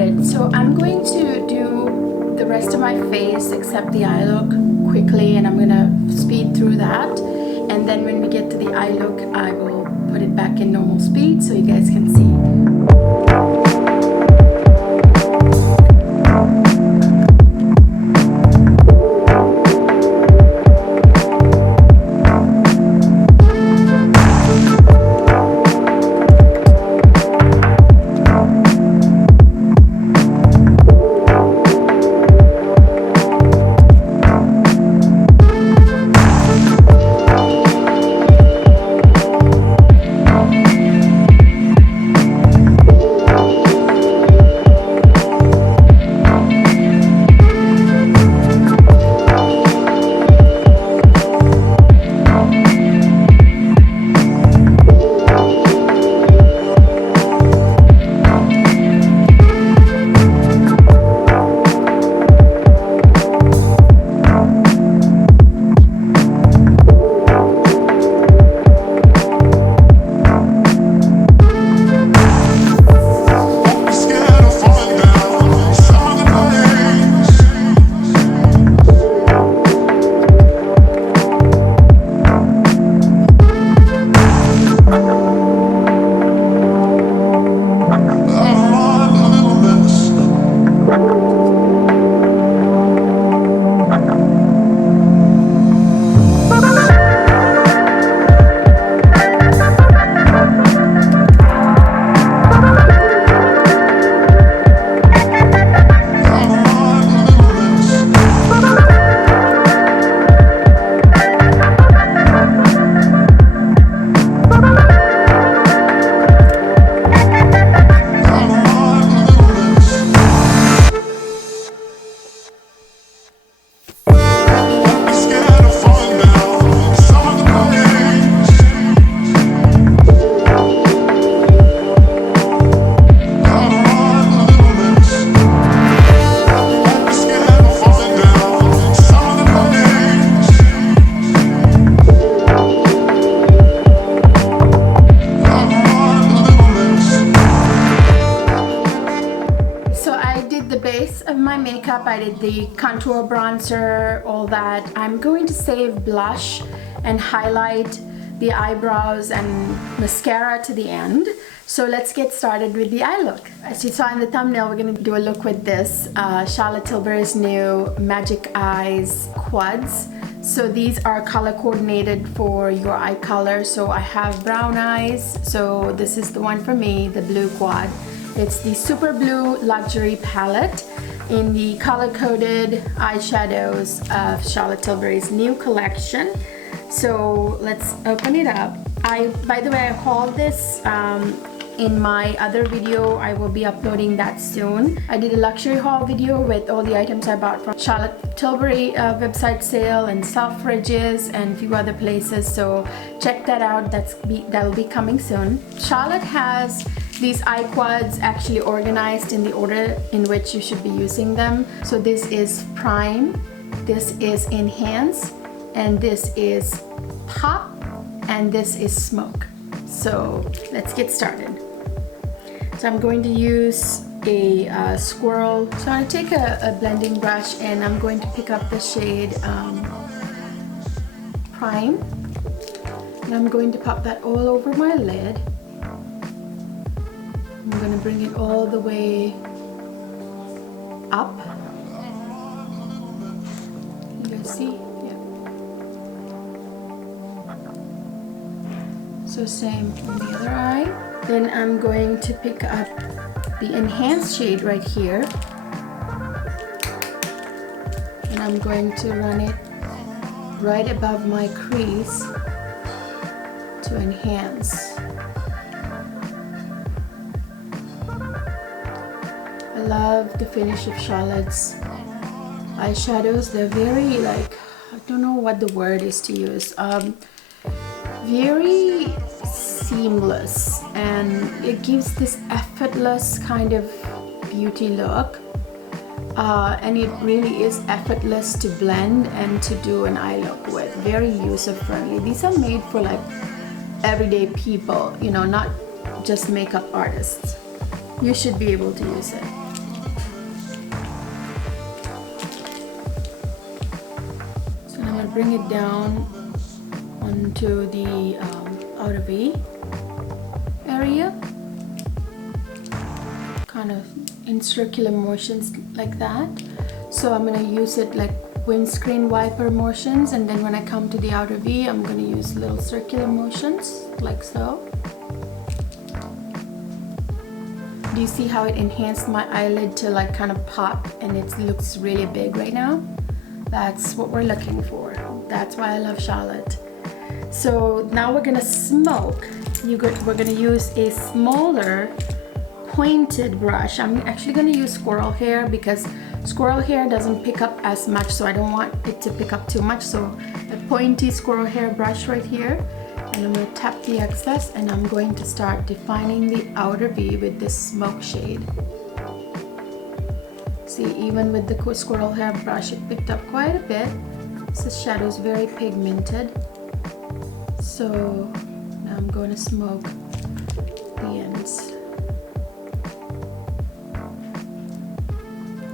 started. So I'm going to do the rest of my face except the eye look quickly, and I'm gonna speed through that, and then when we get to the eye look I will put it back in normal speed so you guys can see. I did the contour, bronzer, all that. I'm going to save blush and highlight the eyebrows and mascara to the end. So let's get started with the eye look. As you saw in the thumbnail, we're going to do a look with this Charlotte Tilbury's new Magic Eyes quads. So these are color coordinated for your eye color. So I have brown eyes, so this is the one for me, the blue quad. It's the Super Blue Luxury Palette in the color-coded eyeshadows of Charlotte Tilbury's new collection. So let's open it up. By the way, I hauled this in my other video. I will be uploading that soon. I did a luxury haul video with all the items I bought from Charlotte Tilbury website sale and Selfridges and a few other places. So check that out. That'll be coming soon. Charlotte has these eye quads actually organized in the order in which you should be using them. So this is Prime, this is Enhance, and this is Pop, and this is Smoke. So let's get started. So I'm going to use a squirrel. So I'm going to take a blending brush and I'm going to pick up the shade Prime. And I'm going to pop that all over my lid. I'm going to bring it all the way up. You guys see? Yeah. So same on the other eye. Then I'm going to pick up the Enhanced shade right here. And I'm going to run it right above my crease to enhance. I love the finish of Charlotte's eyeshadows. They're very, like, I don't know what the word is to use. Very seamless, and it gives this effortless kind of beauty look. And it really is effortless to blend and to do an eye look with. Very user-friendly. These are made for like everyday people, you know, not just makeup artists. You should be able to use it. bring it down onto the outer V area, kind of in circular motions like that. So I'm going to use it like windscreen wiper motions, and then when I come to the outer V, I'm going to use little circular motions like so. Do you see how it enhanced my eyelid to like kind of pop, and it looks really big right now? That's what we're looking for. That's why I love Charlotte. So now we're gonna smoke. We're gonna use a smaller pointed brush. I'm actually gonna use squirrel hair because squirrel hair doesn't pick up as much, so I don't want it to pick up too much. So a pointy squirrel hair brush right here, and I'm gonna tap the excess, and I'm going to start defining the outer V with this smoke shade. See, even with the squirrel hair brush, it picked up quite a bit. This shadow is very pigmented. So now I'm going to smoke the ends.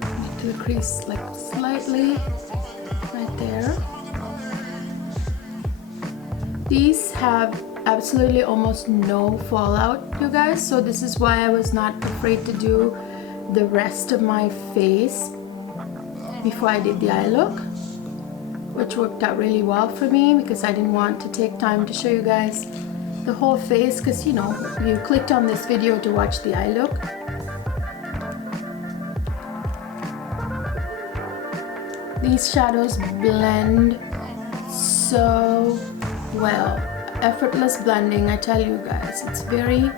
Get to the crease like slightly right there. These have absolutely almost no fallout, you guys, so this is why I was not afraid to do the rest of my face before I did the eye look, which worked out really well for me because I didn't want to take time to show you guys the whole face, because you know, you clicked on this video to watch the eye look. These shadows blend so well. Effortless blending, I tell you guys. It's very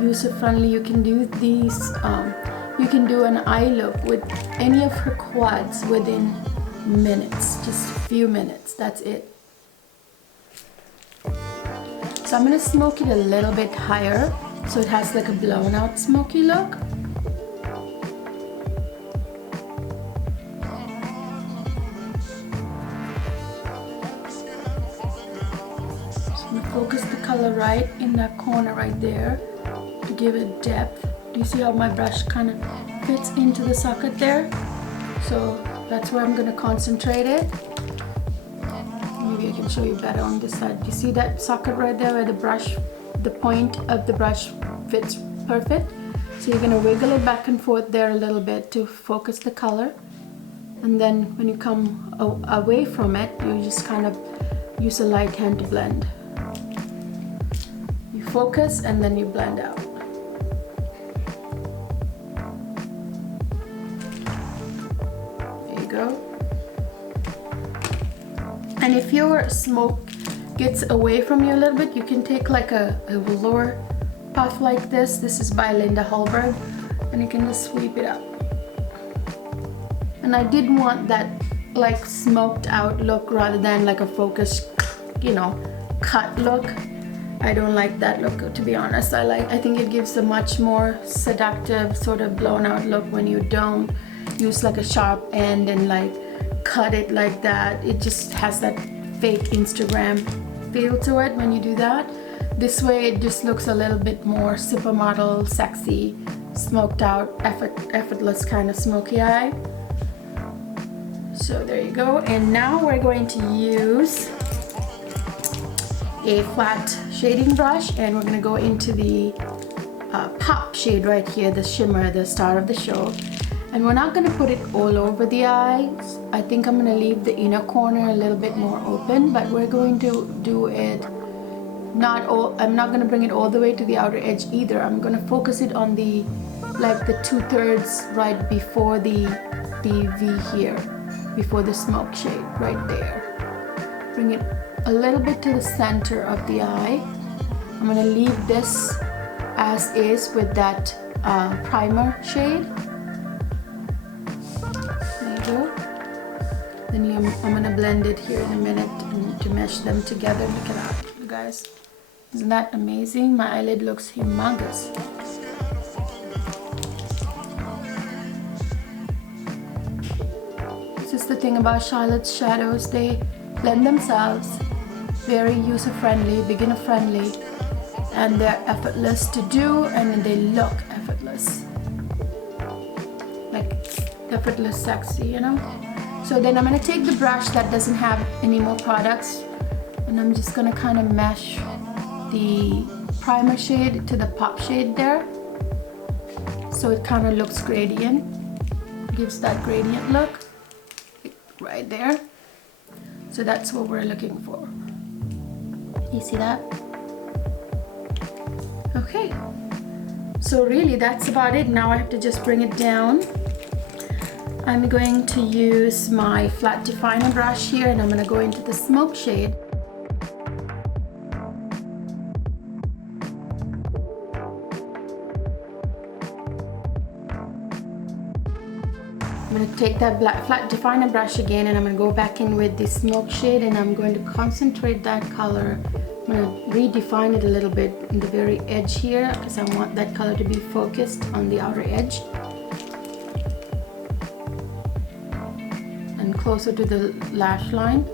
user friendly. You can do these, you can do an eye look with any of her quads within minutes, just a few minutes, that's it. So I'm gonna smoke it a little bit higher so it has like a blown out smoky look. Focus the color right in that corner right there to give it depth. Do you see how my brush kind of fits into the socket there? So that's where I'm going to concentrate it. Maybe I can show you better on this side. Do you see that socket right there where the brush, the point of the brush fits perfect? So you're going to wiggle it back and forth there a little bit to focus the color. And then when you come away from it, you just kind of use a light hand to blend. Focus and then you blend out. There you go. And if your smoke gets away from you a little bit, you can take like a velour puff like this. This is by Linda Hallberg, and you can just sweep it up. And I did want that like smoked out look rather than like a focused, you know, cut look. I don't like that look, to be honest. I think it gives a much more seductive sort of blown out look when you don't use like a sharp end and like cut it like that. It just has that fake Instagram feel to it when you do that. This way it just looks a little bit more supermodel, sexy, smoked out, effortless kind of smoky eye. So there you go. And now we're going to use a flat shading brush, and we're going to go into the pop shade right here, the shimmer, the star of the show. And we're not going to put it all over the eye. I think I'm going to leave the inner corner a little bit more open, but we're going to do it not all. I'm not going to bring it all the way to the outer edge either. I'm going to focus it on the like the 2/3 right before the V here, before the smoke shade right there. Bring it a little bit to the center of the eye. I'm going to leave this as is with that primer shade. There you go. Then I'm going to blend it here in a minute to mesh them together. Look at that, you guys. Isn't that amazing? My eyelid looks humongous. This is the thing about Charlotte's shadows. They lend themselves, very user-friendly, beginner-friendly, and they're effortless to do, and they look effortless, like effortless sexy, you know. So then I'm going to take the brush that doesn't have any more products, and I'm just going to kind of mesh the primer shade to the pop shade there, so it kind of looks gradient, gives that gradient look right there. So that's what we're looking for. You see that? Okay, so really that's about it. Now I have to just bring it down. I'm going to use my flat definer brush here, and I'm going to go into the smoke shade. I'm going to take that flat definer brush again, and I'm going to go back in with the smoke shade, and I'm going to concentrate that color. I'm going to redefine it a little bit in the very edge here, because I want that color to be focused on the outer edge and closer to the lash line.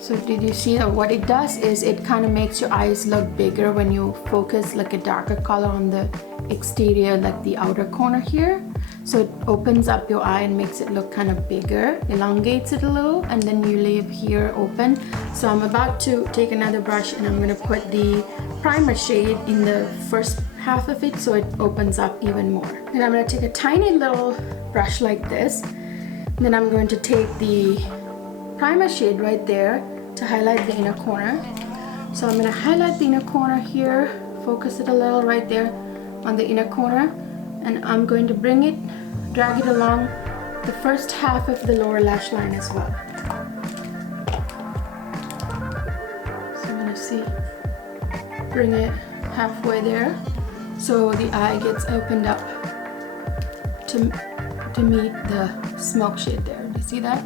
So did you see that what it does is it kind of makes your eyes look bigger when you focus like a darker color on the exterior, like the outer corner here. So it opens up your eye and makes it look kind of bigger, elongates it a little, and then you leave here open. So I'm about to take another brush, and I'm going to put the primer shade in the first half of it so it opens up even more. And I'm going to take a tiny little brush like this, and then I'm going to take the primer shade right there to highlight the inner corner. So I'm going to highlight the inner corner here, focus it a little right there on the inner corner, and I'm going to bring it, drag it along the first half of the lower lash line as well. So I'm going to bring it halfway there so the eye gets opened up to meet the smoke shade there. Do you see that?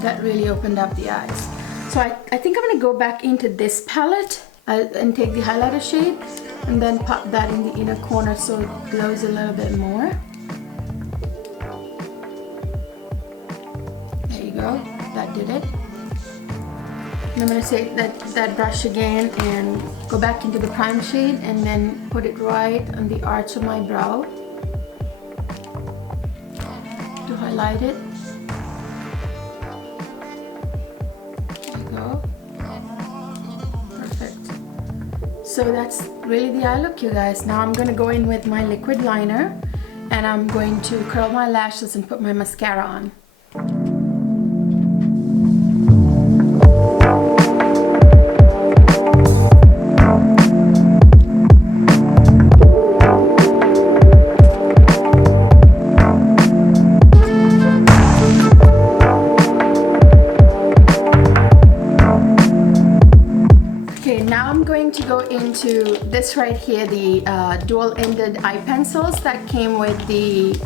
That really opened up the eyes. So I think I'm going to go back into this palette and take the highlighter shade and then pop that in the inner corner so it glows a little bit more. There you go, that did it. And I'm going to take that brush again and go back into the prime shade and then put it right on the arch of my brow to highlight it. So that's really the eye look, you guys. Now I'm going to go in with my liquid liner, and I'm going to curl my lashes and put my mascara on. To go into this right here, the dual-ended eye pencils that came with the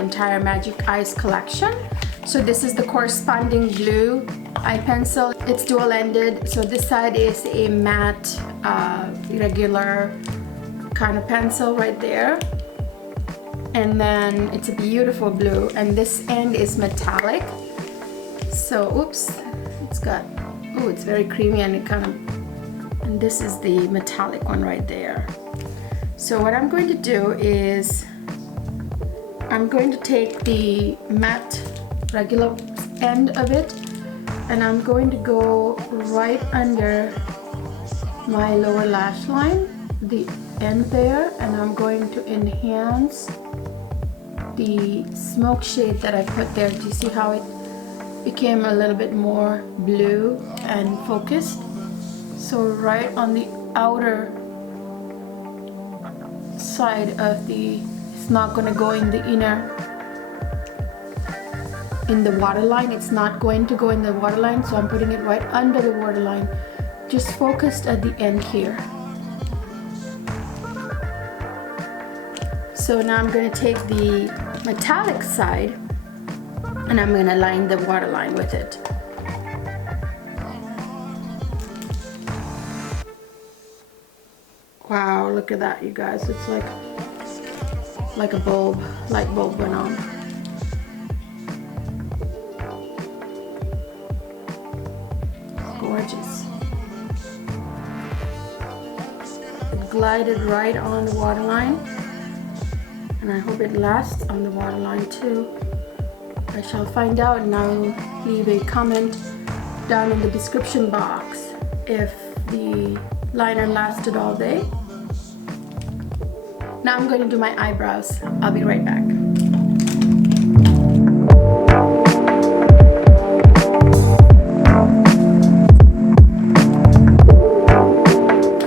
entire Magic Eyes collection. So this is the corresponding blue eye pencil. It's dual-ended, so this side is a matte regular kind of pencil right there, and then it's a beautiful blue, and this end is metallic. So oops, it's very creamy, and and this is the metallic one right there. So what I'm going to do is I'm going to take the matte regular end of it, and I'm going to go right under my lower lash line, the end there, and I'm going to enhance the smoke shade that I put there. Do you see how it became a little bit more blue and focused? So right on the outer side of it's not going to go in the in the waterline. It's not going to go in the waterline, so I'm putting it right under the waterline, just focused at the end here. So now I'm going to take the metallic side, and I'm going to line the waterline with it. Wow, look at that, you guys. It's like a bulb, light bulb went on. Gorgeous. It glided right on the waterline. and I hope it lasts on the waterline too. I shall find out, and I'll leave a comment down in the description box if the liner lasted all day. Now I'm going to do my eyebrows. I'll be right back.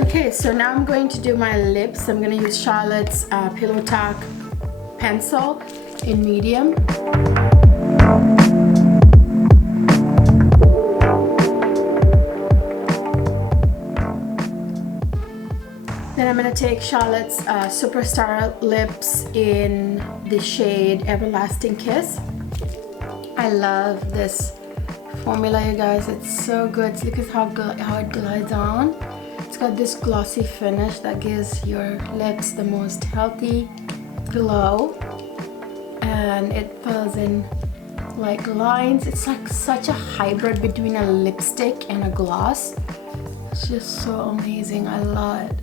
Okay, so now I'm going to do my lips. I'm going to use Charlotte's Pillow Talk pencil in medium. Then I'm going to take Charlotte's Superstar Lips in the shade Everlasting Kiss. I love this formula, you guys. It's so good. Look at how it glides on. It's got this glossy finish that gives your lips the most healthy glow. And it fills in like lines. It's like such a hybrid between a lipstick and a gloss. It's just so amazing. I love it.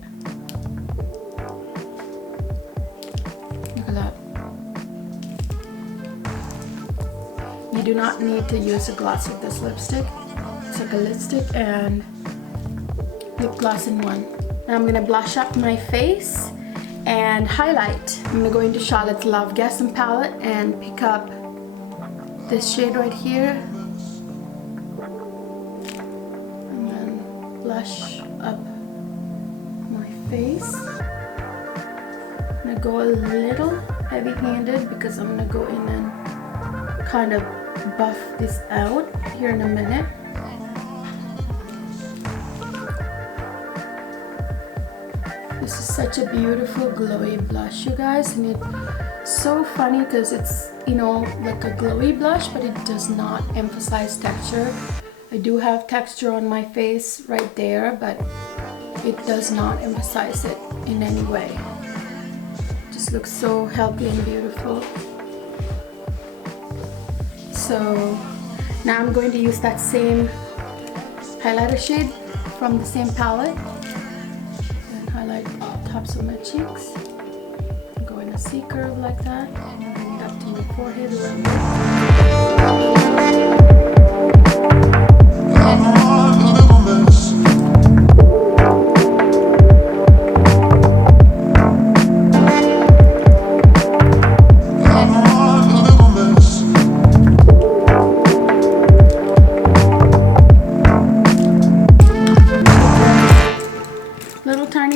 You do not need to use a gloss with this lipstick. It's like a lipstick and lip gloss in one. Now I'm gonna blush up my face and highlight. I'm gonna go into Charlotte's Lovegasm palette and pick up this shade right here. And then blush up my face. I'm gonna go a little heavy-handed because I'm gonna go in and kind of buff this out here in a minute. This is such a beautiful glowy blush, you guys, and it's so funny because it's, you know, like a glowy blush, but it does not emphasize texture. I do have texture on my face right there, but it does not emphasize it in any way. It just looks so healthy and beautiful. So now I'm going to use that same highlighter shade from the same palette and highlight the tops of my cheeks. Go in a C curve like that and bring it up to my forehead a little bit.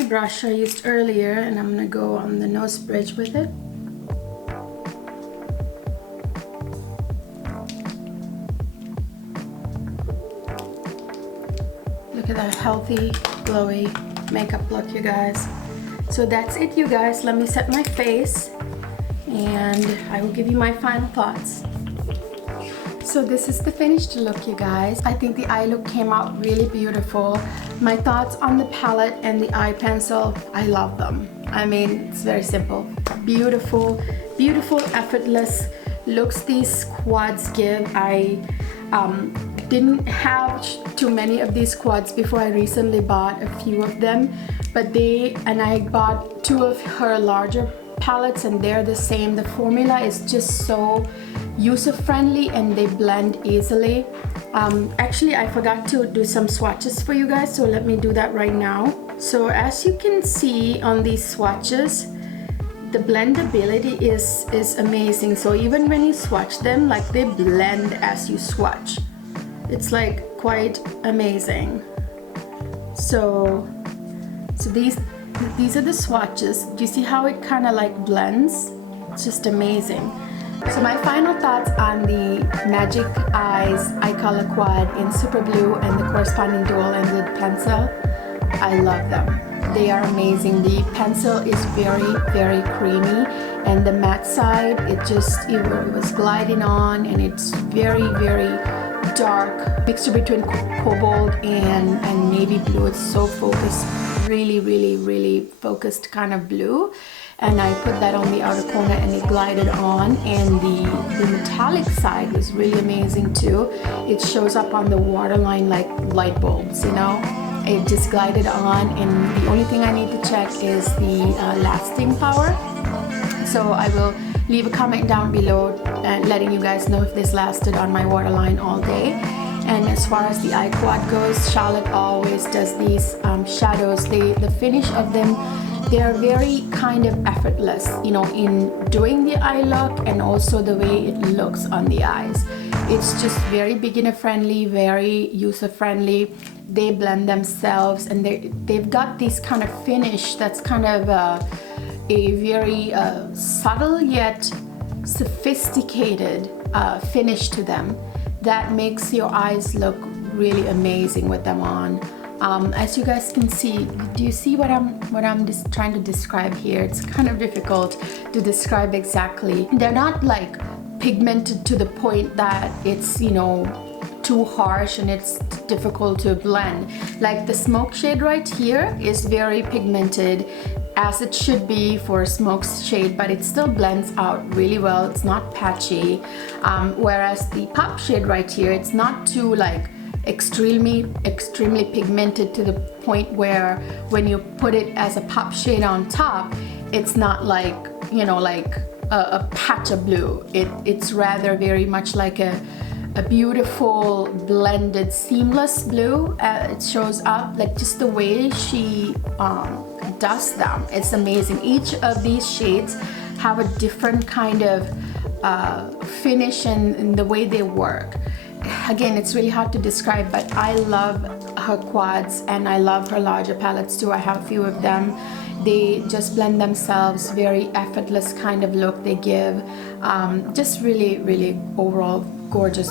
Brush I used earlier, and I'm gonna go on the nose bridge with it. Look at that healthy, glowy makeup look, you guys. So that's it, you guys. Let me set my face and I will give you my final thoughts. So this is the finished look, you guys. I think the eye look came out really beautiful. My thoughts on the palette and the eye pencil, I love them. I mean, it's very simple. Beautiful, beautiful, effortless looks these quads give. I didn't have too many of these quads before. I recently bought a few of them, but I bought two of her larger palettes and they're the same. The formula is just so user-friendly and they blend easily. Actually, I forgot to do some swatches for you guys, so let me do that right now. So as you can see on these swatches, the blendability is amazing. So even when you swatch them, like they blend as you swatch. It's like quite amazing. So these are the swatches. Do you see how it kind of like blends? It's just amazing. So my final thoughts on the Magic Eyes Eye Color Quad in Super Blue and the corresponding dual-ended pencil. I love them. They are amazing. The pencil is very, very creamy, and the matte side, it was gliding on, and it's very, very dark mixture between cobalt and navy blue. It's so focused, really, really, really focused kind of blue. And I put that on the outer corner and it glided on, and the metallic side was really amazing too. It shows up on the waterline like light bulbs, you know. It just glided on, and the only thing I need to check is the lasting power. So I will leave a comment down below letting you guys know if this lasted on my waterline all day. And as far as the eye quad goes, Charlotte always does these shadows. The finish of them, they're very kind of effortless, you know, in doing the eye look and also the way it looks on the eyes. It's just very beginner friendly, very user friendly. They blend themselves, and they've got this kind of finish that's kind of a very subtle yet sophisticated finish to them that makes your eyes look really amazing with them on. As you guys can see, do you see what I'm just trying to describe here? It's kind of difficult to describe exactly. They're not like pigmented to the point that it's, you know, too harsh and it's difficult to blend. Like the smoke shade right here is very pigmented, as it should be for a smoke shade, but it still blends out really well. It's not patchy. Whereas the pop shade right here, it's not too like extremely pigmented to the point where when you put it as a pop shade on top, it's not like, you know, like a patch of blue. It's rather very much like a beautiful blended seamless blue. It shows up like just the way she does them. It's amazing. Each of these shades have a different kind of finish and the way they work. Again, it's really hard to describe, but I love her quads and I love her larger palettes too. I have a few of them. They just blend themselves, very effortless kind of look they give. Just really overall gorgeous,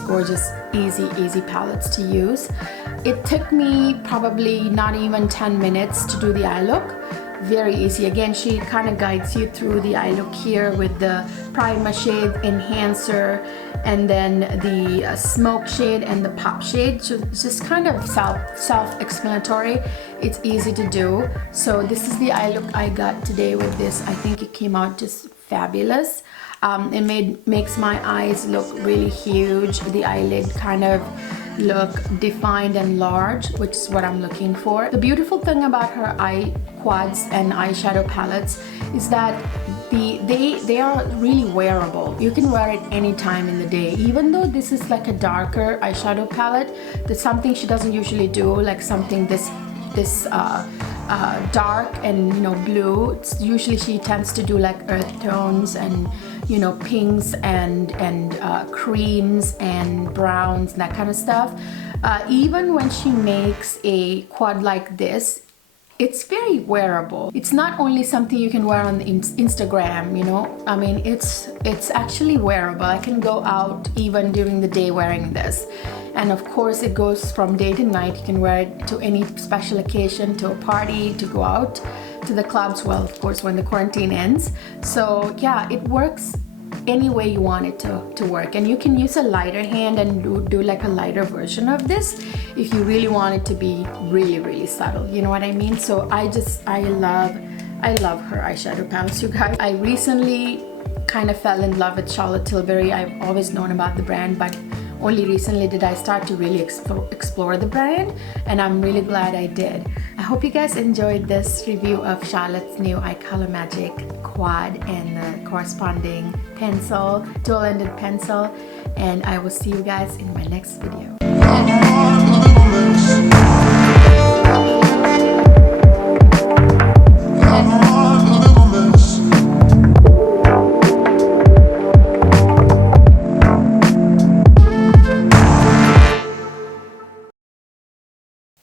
easy palettes to use. It took me probably not even 10 minutes to do the eye look. Very easy. Again, she kind of guides you through the eye look here with the primer shade, enhancer, and then the smoke shade and the pop shade. So it's just kind of self-explanatory. It's easy to do. So this is the eye look I got today with this. I think it came out just fabulous. It makes my eyes look really huge. The eyelid kind of look defined and large, which is what I'm looking for. The beautiful thing about her eye quads and eyeshadow palettes is that they are really wearable. You can wear it any time in the day. Even though this is like a darker eyeshadow palette, that's something she doesn't usually do, like something this dark and, you know, blue. It's usually she tends to do like earth tones and, you know, pinks and creams and browns and that kind of stuff. Even when she makes a quad like this, it's very wearable. It's not only something you can wear on Instagram, you know. I mean, it's actually wearable. I can go out even during the day wearing this. And of course, it goes from day to night. You can wear it to any special occasion, to a party, to go out to the clubs. Well, of course, when the quarantine ends. So yeah, it works any way you want it to work. And you can use a lighter hand and do like a lighter version of this if you really want it to be really subtle. You know what I mean? So I love her eyeshadow palettes, you guys. I recently kind of fell in love with Charlotte Tilbury. I've always known about the brand, but only recently did I start to really explore the brand, and I'm really glad I did. I hope you guys enjoyed this review of Charlotte's new Eye Color Magic quad and the corresponding pencil, dual-ended pencil, and I will see you guys in my next video. And